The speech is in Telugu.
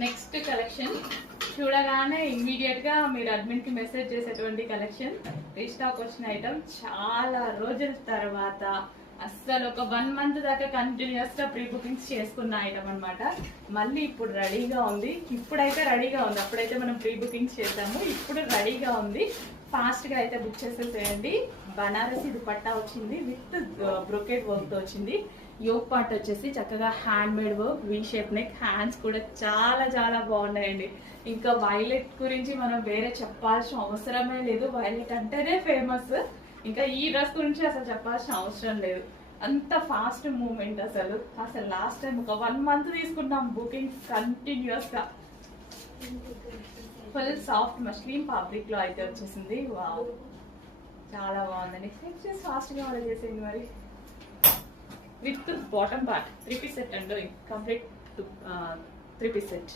నెక్స్ట్ కలెక్షన్ చూడగానే ఇమ్మీడియట్ గా మీరు అడ్మిన్ కి మెసేజ్ చేసేటువంటి కలెక్షన్. రీస్టాక్ వచ్చిన ఐటమ్, చాలా రోజుల తర్వాత అస్సలు ఒక 1 month దాకా కంటిన్యూస్ గా ప్రీ బుకింగ్స్ చేసుకున్న ఐటమ్ అనమాట. మళ్ళీ ఇప్పుడు రెడీగా ఉంది. ఇప్పుడైతే రెడీగా ఉంది, అప్పుడైతే మనం ప్రీ బుకింగ్స్ చేసాము, ఇప్పుడు రెడీగా ఉంది. ఫాస్ట్ గా అయితే బుక్ చేసేసేయండి. బనారసి దుపట్టా వచ్చింది విత్ బ్రోకెట్ వర్క్ తో వచ్చింది. యోక్ పార్ట్ వచ్చేసి చక్కగా hand made work, V shape neck, hands కూడా చాలా చాలా బాగున్నాయండి. ఇంకా వైలెట్ గురించి మనం వేరే చెప్పాల్సిన అవసరమే లేదు. వైలెట్ అంటేనే ఫేమస్. ఇంకా ఈ డ్రెస్ గురించి అసలు చెప్పాల్సిన అవసరం లేదు. అంత ఫాస్ట్ మూవ్మెంట్. అసలు లాస్ట్ టైం ఒక 1 month తీసుకున్నాం బుకింగ్ కంటిన్యూస్ గా. ఫుల్ సాఫ్ట్ మష్లీన్ ఫ్యాబ్రిక్ లో అయితే వచ్చేసింది. వావ్, చాలా బాగుందండి. నెక్స్ట్ ఫాస్ట్ గా ఆర్డర్ చేసేయండి మరి. With bottom part 3 piece set అండి, కంప్లీట్ 3 piece సెట్.